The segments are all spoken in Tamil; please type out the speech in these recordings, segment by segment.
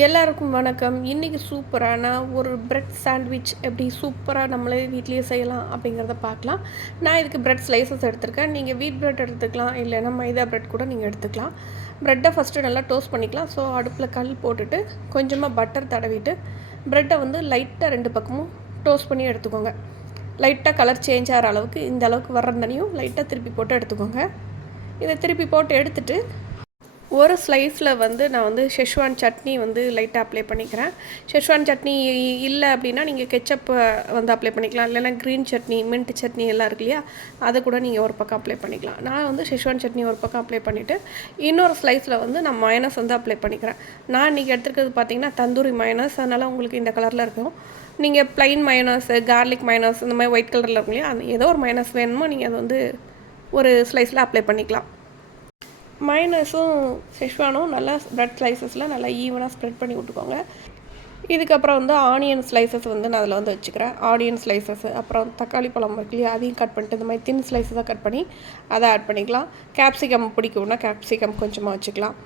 எல்லாருக்கும் வணக்கம். இன்றைக்கி சூப்பரான ஒரு பிரெட் சாண்ட்விச் எப்படி சூப்பராக நம்மளே வீட்லேயே செய்யலாம் அப்படிங்கிறத பார்க்கலாம். நான் இதுக்கு பிரெட் ஸ்லைசஸ் எடுத்திருக்கேன். நீங்கள் வீட் பிரெட் எடுத்துக்கலாம் இல்லைன்னா மைதா பிரெட் கூட நீங்கள் எடுத்துக்கலாம். ப்ரெட்டை ஃபஸ்ட்டு நல்லா டோஸ்ட் பண்ணிக்கலாம். ஸோ அடுப்பில் கல் போட்டுட்டு கொஞ்சமாக பட்டர் தடவிட்டு ப்ரெட்டை வந்து லைட்டாக ரெண்டு பக்கமும் டோஸ்ட் பண்ணி எடுத்துக்கோங்க. லைட்டாக கலர் சேஞ்ச் ஆகிற அளவுக்கு இந்த அளவுக்கு வர்றந்தனையும் லைட்டாக திருப்பி போட்டு எடுத்துக்கோங்க. இதை திருப்பி போட்டு எடுத்துகிட்டு ஒரு ஸ்லைஸில் வந்து நான் வந்து ஷெஷ்வான் சட்னி வந்து லைட்டாக அப்ளை பண்ணிக்கிறேன். ஷெஷ்வான் சட்னி இல்லை அப்படின்னா நீங்கள் கெச்சப் வந்து அப்ளை பண்ணிக்கலாம். இல்லைனா க்ரீன் சட்னி மின்ட் சட்னி எல்லாம் இருக்கு இல்லையா? அதை கூட நீங்கள் ஒரு பக்கம் அப்ளை பண்ணிக்கலாம். நான் வந்து ஷெஷ்வான் சட்னி ஒரு பக்கம் அப்ளை பண்ணிவிட்டு இன்னொரு ஸ்லைஸில் வந்து நான் மைனஸ் வந்து அப்ளை பண்ணிக்கிறேன். நான் இன்றைக்கி எடுத்துருக்கிறது பார்த்தீங்கன்னா தந்தூரி மைனஸ் அதனால் உங்களுக்கு இந்த கலரில் இருக்கும். நீங்கள் ப்ளைன் மைனஸு கார்லிக் மைனஸ் இந்த மாதிரி ஒயிட் கலரில் இருக்கும் இல்லையா? அந்த ஏதோ ஒரு மைனஸ் வேணுமோ நீங்கள் அதை வந்து ஒரு ஸ்லைஸில் அப்ளை பண்ணிக்கலாம். மைனஸும் செஷ்வானும் நல்லா ப்ரெட் ஸ்லைசஸில் நல்லா ஈவனாக ஸ்ப்ரெட் பண்ணி விட்டுக்கோங்க. இதுக்கப்புறம் வந்து ஆனியன் ஸ்லைசஸ் வந்து நான் அதில் வந்து வச்சுக்கிறேன். ஆனியன் ஸ்லைசஸ் அப்புறம் தக்காளி பழம் இருக்கு இல்லையா அதையும் கட் பண்ணிட்டு இந்த மாதிரி தின் ஸ்லைஸஸாக கட் பண்ணி அதை ஆட் பண்ணிக்கலாம். கேப்சிகம் பிடிக்கும்னா கேப்சிகம் கொஞ்சமாக வச்சுக்கலாம்.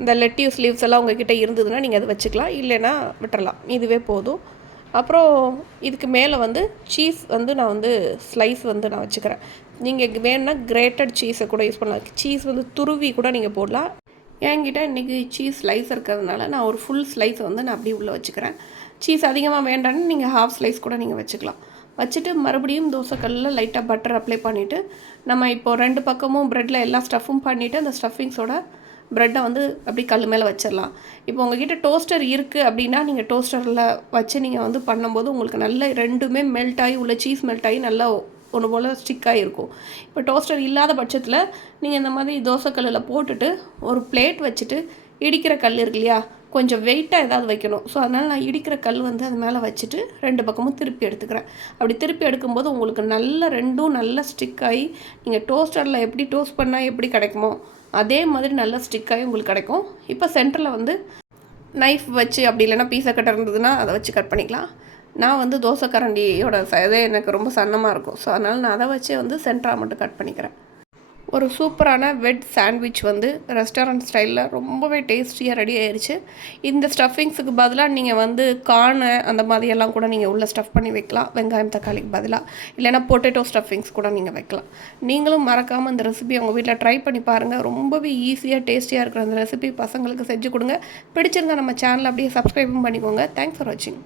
இந்த லெட்டியூஸ் லீவ்ஸ் எல்லாம் உங்ககிட்ட இருந்ததுன்னா நீங்கள் அதை வச்சுக்கலாம். இல்லைன்னா விட்டுறலாம். இதுவே போதும். அப்புறம் இதுக்கு மேலே வந்து சீஸ் வந்து நான் வந்து ஸ்லைஸ் வந்து நான் வச்சுக்கிறேன். நீங்கள் வேணுன்னா கிரேட்டட் சீஸை கூட யூஸ் பண்ணலாம். சீஸ் வந்து துருவி கூட நீங்கள் போடலாம். என்கிட்ட இன்றைக்கி சீஸ் ஸ்லைஸ் இருக்கிறதுனால நான் ஒரு ஃபுல் ஸ்லைஸ் வந்து நான் அப்படியே உள்ளே வச்சுக்கிறேன். சீஸ் அதிகமாக வேண்டான்னு நீங்கள் ஹாஃப் ஸ்லைஸ் கூட நீங்கள் வச்சுக்கலாம். வச்சுட்டு மறுபடியும் தோசைக்கல்லில் லைட்டாக பட்டர் அப்ளை பண்ணிவிட்டு நம்ம இப்போது ரெண்டு பக்கமும் ப்ரெட்டில் எல்லா ஸ்டஃப்பும் பண்ணிவிட்டு அந்த ஸ்டஃபிங்ஸோட ப்ரெட்டை வந்து அப்படி கல் மேலே வச்சிடலாம் இப்போ உங்ககிட்ட டோஸ்டர் இருக்குது அப்படின்னா நீங்கள் டோஸ்டரில் வச்சு நீங்கள் வந்து பண்ணும்போது உங்களுக்கு நல்ல ரெண்டுமே மெல்ட் ஆகி உள்ள சீஸ் மெல்ட் ஆகி நல்லா ஒன்று போல் ஸ்டிக்காக இருக்கும் இப்போ டோஸ்டர் இல்லாத பட்சத்தில் நீங்கள் இந்த மாதிரி தோசைக்கல்லில் போட்டுட்டு ஒரு பிளேட் வச்சுட்டு இடிக்கிற கல் இருக்கு இல்லையா? கொஞ்சம் வெயிட்டாக ஏதாவது வைக்கணும். ஸோ அதனால் நான் இடிக்கிற கல் வந்து அது மேலே வச்சுட்டு ரெண்டு பக்கமும் திருப்பி எடுத்துக்கிறேன். அப்படி திருப்பி எடுக்கும்போது உங்களுக்கு நல்ல ரெண்டும் நல்லா ஸ்டிக் ஆகி நீங்கள் டோஸ்டரில் எப்படி டோஸ்ட் பண்ணால் எப்படி கிடைக்குமோ அதே மாதிரி நல்ல ஸ்டிக்காகி உங்களுக்கு கிடைக்கும். இப்போ சென்டரில் வந்து நைஃப் வச்சு அப்படி இல்லைன்னா பீஸா கட்டர் இருந்ததுன்னா அதை வச்சு கட் பண்ணிக்கலாம். நான் வந்து தோசை கரண்டியோட இதே எனக்கு ரொம்ப சன்னமாக இருக்கும். ஸோ அதனால் நான் அதை வச்சே வந்து சென்டராக மட்டும் கட் பண்ணிக்கிறேன். ஒரு சூப்பரான வெட் சாண்ட்விச் வந்து ரெஸ்டாரண்ட் ஸ்டைலில் ரொம்பவே டேஸ்டியாக ரெடி ஆயிடுச்சு இந்த ஸ்டஃபிங்ஸுக்கு பதிலாக நீங்கள் வந்து கார்னு அந்த மாதிரியெல்லாம் கூட நீங்கள் உள்ளே ஸ்டஃப் பண்ணி வைக்கலாம். வெங்காயம் தக்காளிக்கு பதிலாக இல்லைனா பொட்டேட்டோ ஸ்டஃபிங்ஸ் கூட நீங்கள் வைக்கலாம். நீங்களும் மறக்காமல் இந்த ரெசிபி உங்கள் வீட்டில் ட்ரை பண்ணி பாருங்கள் ரொம்பவே ஈஸியாக டேஸ்டியாக இருக்கிற அந்த ரெசிபி பசங்களுக்கு செஞ்சு கொடுங்க. பிடிச்சிருந்தா நம்ம சேனலை அப்படியே சப்ஸ்கிரைபும் பண்ணிக்கோங்க. தேங்க்ஸ் ஃபார் வாட்சிங்